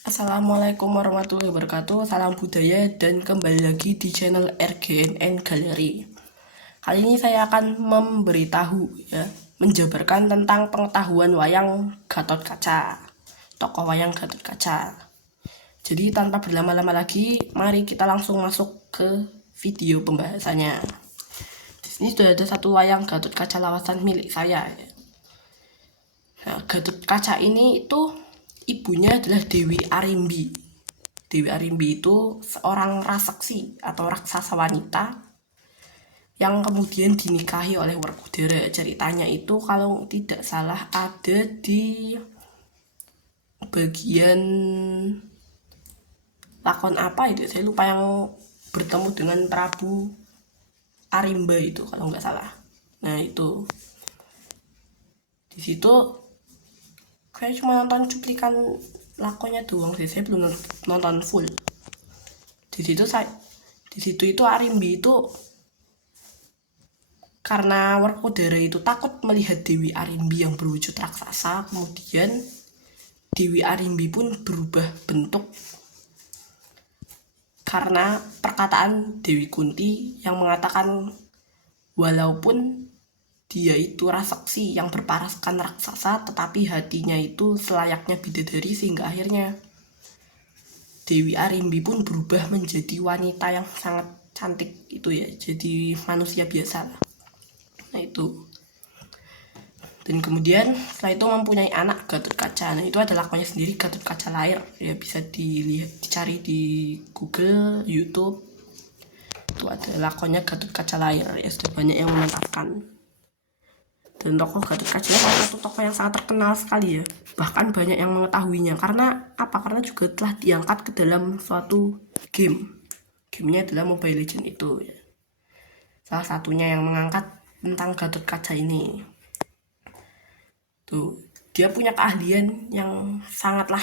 Assalamualaikum warahmatullahi wabarakatuh. Salam budaya dan kembali lagi di channel RGNN Gallery. Kali ini saya akan memberitahu menjabarkan tentang pengetahuan wayang Gatot Kaca. Tokoh wayang Gatot Kaca. Jadi tanpa berlama-lama lagi, mari kita langsung masuk ke video pembahasannya. Di sini sudah ada satu wayang Gatot Kaca lawasan milik saya. Nah, Gatot Kaca ini itu ibunya adalah Dewi Arimbi. Dewi Arimbi itu seorang raseksi atau raksasa wanita yang kemudian dinikahi oleh Werkudara. Ceritanya itu kalau tidak salah ada di bagian lakon apa itu, saya lupa, yang bertemu dengan Prabu Arimba itu kalau nggak salah. Nah itu di situ saya cuma nonton cuplikan lakonnya doang sih, saya belum nonton full. Di situ itu Arimbi itu karena Werkudara itu takut melihat Dewi Arimbi yang berwujud raksasa, kemudian Dewi Arimbi pun berubah bentuk karena perkataan Dewi Kunti yang mengatakan walaupun dia itu raseksi yang berparaskan raksasa, tetapi hatinya itu selayaknya bidadari, sehingga akhirnya Dewi Arimbi pun berubah menjadi wanita yang sangat cantik itu ya, jadi manusia biasa. Nah itu. Dan kemudian setelah itu mempunyai anak Gatot Kaca. Nah itu adalah lakonnya sendiri, Gatot Kaca Lahir. Ya bisa dilihat, dicari di Google, YouTube. Itu ada lakonnya Gatot Kaca Lahir. Ya sudah banyak yang menetapkan. Dan tokoh Gatot Kaca ini salah satu tokoh yang sangat terkenal sekali ya. Bahkan banyak yang mengetahuinya. Karena apa? Karena juga telah diangkat ke dalam suatu game. Gamenya adalah Mobile Legends itu ya. Salah satunya yang mengangkat tentang Gatot Kaca ini. Tuh, dia punya keahlian yang sangatlah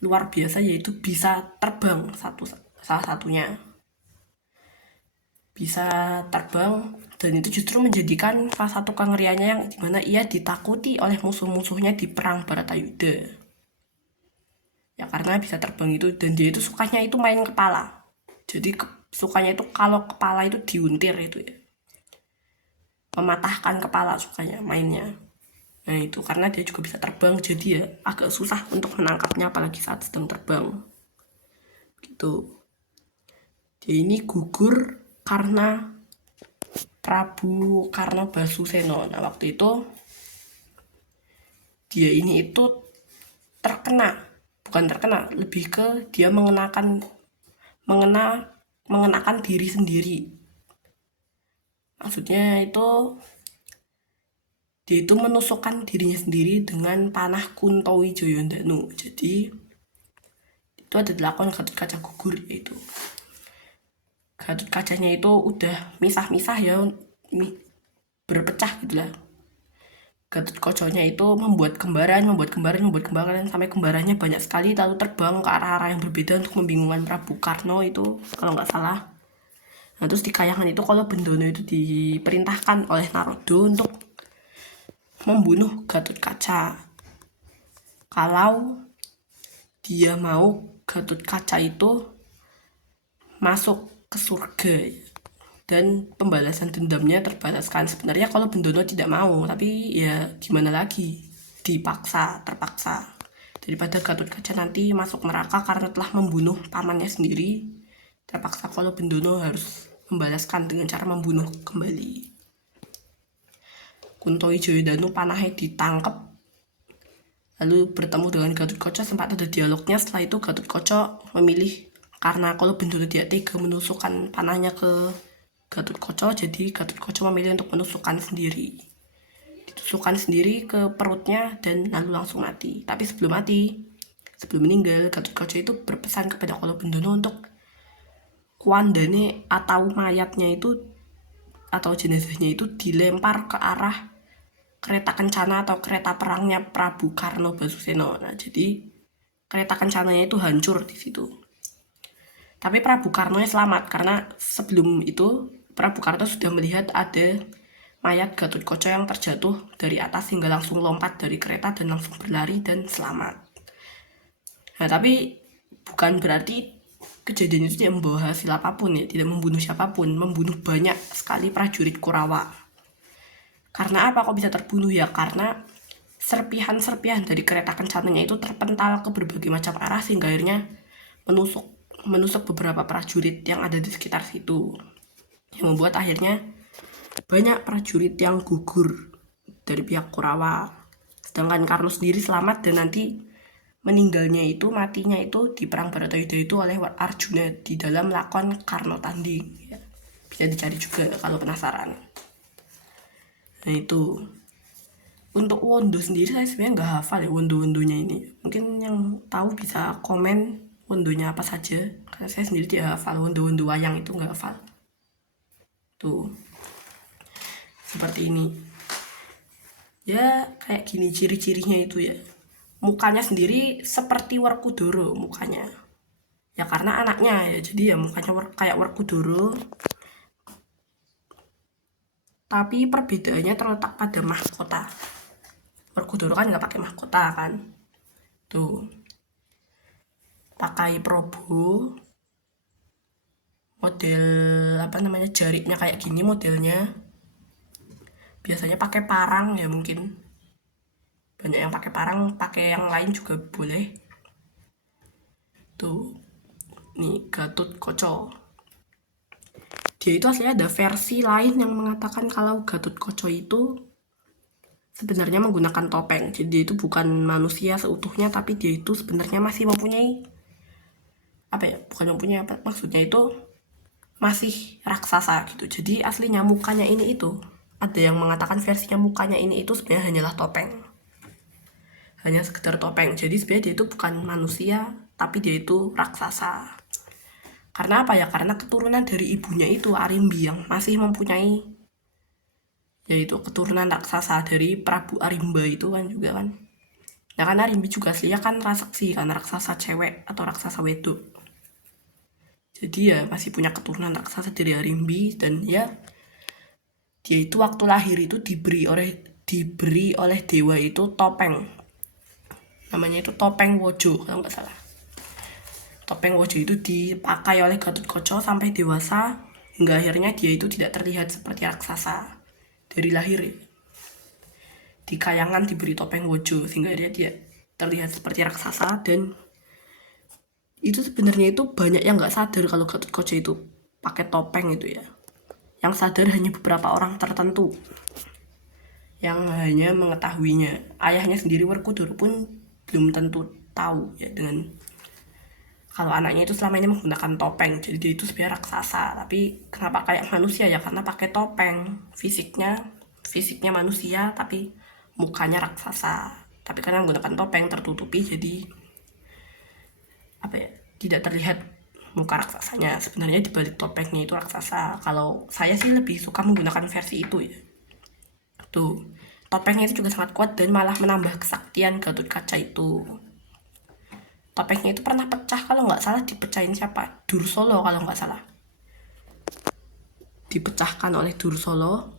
luar biasa, yaitu bisa terbang, salah satunya bisa terbang. Dan itu justru menjadikan salah satu kengeriannya, yang dimana ia ditakuti oleh musuh-musuhnya di perang Baratayuda ya, karena bisa terbang itu. Dan dia itu sukanya itu main kepala, jadi sukanya itu kalau kepala itu diuntir itu ya, mematahkan kepala sukanya mainnya. Nah itu karena dia juga bisa terbang, jadi ya agak susah untuk menangkapnya apalagi saat sedang terbang gitu. Dia ini gugur karena Prabu Karnobasuseno. Nah waktu itu dia ini itu bukan terkena, lebih ke dia mengenakan diri sendiri. Maksudnya itu dia itu menusukkan dirinya sendiri dengan panah Kunto Wijoyondanu. Jadi itu ada lakon Gatot Kaca gugur, yaitu Gatot Kacanya itu udah misah-misah ya, berpecah gitu lah. Gatot Kocanya itu membuat kembaran sampai kembarannya banyak sekali, lalu terbang ke arah-arah yang berbeda untuk membingungkan Prabu Karno itu kalau nggak salah. Nah terus di kayangan itu kalau Bendono itu diperintahkan oleh Narodo untuk membunuh Gatot Kaca. Kalau dia mau Gatot Kaca itu masuk ke surga dan pembalasan dendamnya terbalaskan. Sebenarnya kalau Bendono tidak mau, tapi ya gimana lagi, terpaksa. Daripada Gatot Kaca nanti masuk neraka karena telah membunuh pamannya sendiri, terpaksa kalau Bendono harus membalaskan dengan cara membunuh kembali. Kunto Wijoyondanu panahnya ditangkap, lalu bertemu dengan Gatot Kaca, sempat ada dialognya. Setelah itu Gatot Kaca memilih, karena kalau Bendono tidak tega menusukkan panahnya ke Gatot Kaca, jadi Gatot Kaca memilih untuk menusukkan sendiri. Ditusukkan sendiri ke perutnya dan lalu langsung mati. Tapi sebelum meninggal, Gatot Kaca itu berpesan kepada Kolo Bendono untuk kuandane atau mayatnya itu, atau jenazahnya itu dilempar ke arah kereta kencana atau kereta perangnya Prabu Karnobasuseno. Nah, jadi kereta kencananya itu hancur di situ. Tapi Prabu Karno selamat karena sebelum itu Prabu Karno sudah melihat ada mayat Gatot Kaca yang terjatuh dari atas hingga langsung lompat dari kereta dan langsung berlari dan selamat. tapi bukan berarti kejadian itu tidak membawa hasil apapun ya, tidak membunuh siapapun, membunuh banyak sekali prajurit Kurawa. Karena apa kok bisa terbunuh ya? Karena serpihan-serpihan dari kereta kencananya itu terpental ke berbagai macam arah sehingga akhirnya menusuk beberapa prajurit yang ada di sekitar situ, yang membuat akhirnya banyak prajurit yang gugur dari pihak Kurawa. Sedangkan Karno sendiri selamat dan nanti matinya itu di perang Baratayuda itu oleh Arjuna di dalam lakon Karno Tanding ya. Bisa dicari juga kalau penasaran. Nah itu untuk Wondo sendiri saya sebenarnya nggak hafal ya Wondo-Wondonya ini. Mungkin yang tahu bisa komen Wondonya apa saja, karena saya sendiri tidak hafal Wondo-Wondo wayang itu, nggak hafal. Tuh seperti ini ya, kayak gini ciri-cirinya itu ya. Mukanya sendiri seperti Werkudara mukanya ya, karena anaknya ya, jadi ya mukanya kayak Werkudara, tapi perbedaannya terletak pada mahkota. Werkudara kan nggak pakai mahkota kan, tuh pakai probo, model apa namanya, jaritnya kayak gini modelnya. Biasanya pakai parang ya, mungkin banyak yang pakai parang, pakai yang lain juga boleh. Tuh nih Gatotkaca, dia itu aslinya ada versi lain yang mengatakan kalau Gatotkaca itu sebenarnya menggunakan topeng. Jadi dia itu bukan manusia seutuhnya, tapi dia itu sebenarnya masih mempunyai apa ya, bukan mempunyai apa, maksudnya itu masih raksasa gitu. Jadi aslinya mukanya ini itu, ada yang mengatakan versinya mukanya ini itu sebenarnya hanyalah topeng, hanya sekedar topeng. Jadi sebenarnya dia itu bukan manusia, tapi dia itu raksasa. Karena apa ya? Karena keturunan dari ibunya itu Arimbi yang masih mempunyai, yaitu keturunan raksasa dari Prabu Arimba itu kan juga kan. Nah kan Arimbi juga aslinya kan raksasi kan, raksasa cewek atau raksasa wedok. Jadi ya masih punya keturunan raksasa dari Arimbi, dan ya dia itu waktu lahir itu diberi oleh dewa itu topeng. Namanya itu topeng Wojo kalau nggak salah. Topeng Wojo itu dipakai oleh Gatotkaca sampai dewasa, hingga akhirnya dia itu tidak terlihat seperti raksasa dari lahir. Di kayangan diberi topeng Wojo sehingga dia terlihat seperti raksasa. Dan itu sebenarnya itu banyak yang nggak sadar kalau Gatotkaca itu pakai topeng itu ya. Yang sadar hanya beberapa orang tertentu yang hanya mengetahuinya. Ayahnya sendiri Werkudara pun belum tentu tahu ya dengan kalau anaknya itu selama ini menggunakan topeng. Jadi dia itu sebenarnya raksasa, tapi kenapa kayak manusia ya, karena pakai topeng. Fisiknya manusia tapi mukanya raksasa, tapi karena menggunakan topeng tertutupi, jadi apa ya, tidak terlihat muka raksasanya. Sebenarnya di balik topengnya itu raksasa. Kalau saya sih lebih suka menggunakan versi itu ya. Tuh topengnya itu juga sangat kuat dan malah menambah kesaktian Gatotkaca itu. Topengnya itu pernah pecah kalau nggak salah, dipecahin siapa? Dursala kalau nggak salah. Dipecahkan oleh Dursala,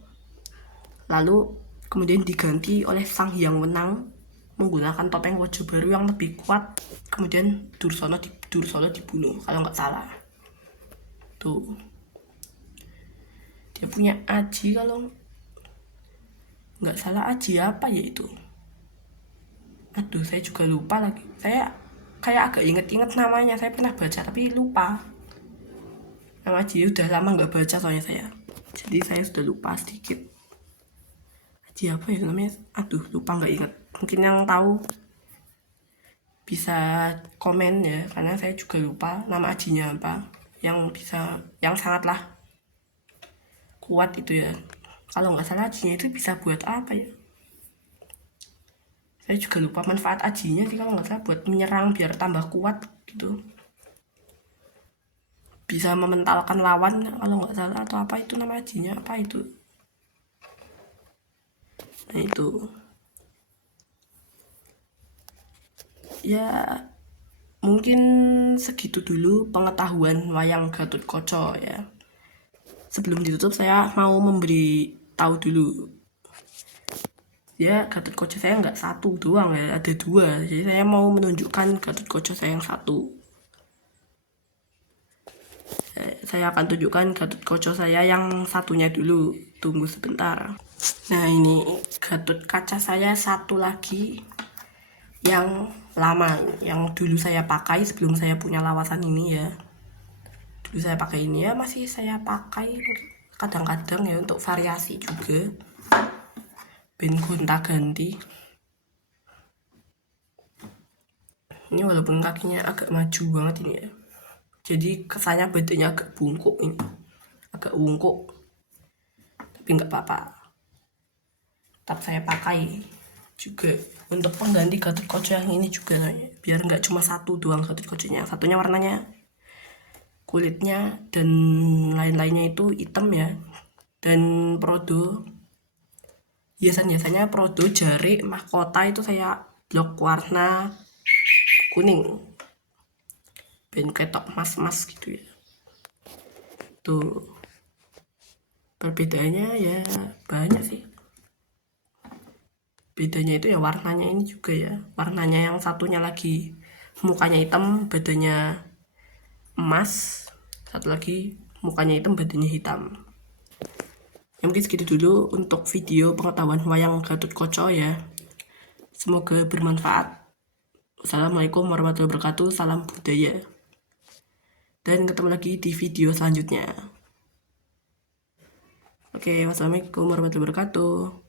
lalu kemudian diganti oleh Sang Hyang Wenang menggunakan topeng Wojo baru yang lebih kuat. Kemudian Dursala dibunuh kalau nggak salah. Tuh dia punya aji kalau nggak salah, aji apa ya itu? Aduh saya juga lupa lagi. Saya kayak agak inget-inget namanya, saya pernah baca tapi lupa. Yang aji udah lama nggak baca soalnya saya, jadi saya sudah lupa sedikit. Aji apa ya namanya? Aduh lupa, nggak inget. Mungkin yang tahu bisa komen ya, karena saya juga lupa nama ajinya apa. Yang sangatlah kuat itu ya. Kalau nggak salah ajinya itu bisa buat apa ya? Saya juga lupa manfaat ajinya sih, kalau nggak salah buat menyerang biar tambah kuat gitu. Bisa mementalkan lawan kalau nggak salah, atau apa itu nama ajinya apa itu. Nah itu ya, mungkin segitu dulu pengetahuan wayang Gatotkaca ya. Sebelum ditutup saya mau memberi tahu dulu ya Gatot Kaca saya nggak satu doang ya, ada dua. Jadi saya mau menunjukkan Gatot Kaca saya yang satu. Saya akan tunjukkan Gatot Kaca saya yang satunya dulu. Tunggu sebentar. Nah, ini Gatot Kaca saya satu lagi yang lama, yang dulu saya pakai sebelum saya punya lawasan ini ya. Dulu saya pakai ini ya, masih saya pakai kadang-kadang ya untuk variasi juga. Ben gonta ganti. Ini walaupun kakinya agak maju banget ini ya. Jadi kesannya badannya agak bungkuk ini. Agak bungkuk. Tapi nggak apa-apa. Tetap saya pakai juga untuk pengganti Gatot Kaca yang ini juga biar nggak cuma satu doang Gatot Kacanya. Satunya warnanya kulitnya dan lain-lainnya itu hitam ya, dan prodo biasanya prodo jari mahkota itu saya blok warna kuning ben ketok mas-mas gitu ya. Tuh perbedaannya ya banyak sih. Bedanya itu ya warnanya ini juga ya, warnanya yang satunya lagi mukanya hitam badannya emas, satu lagi mukanya hitam badannya hitam. Ya, mungkin segitu dulu untuk video pengetahuan wayang Gatot Kaca ya, semoga bermanfaat. Assalamualaikum warahmatullahi wabarakatuh, salam budaya, dan ketemu lagi di video selanjutnya. Oke, wassalamualaikum warahmatullahi wabarakatuh.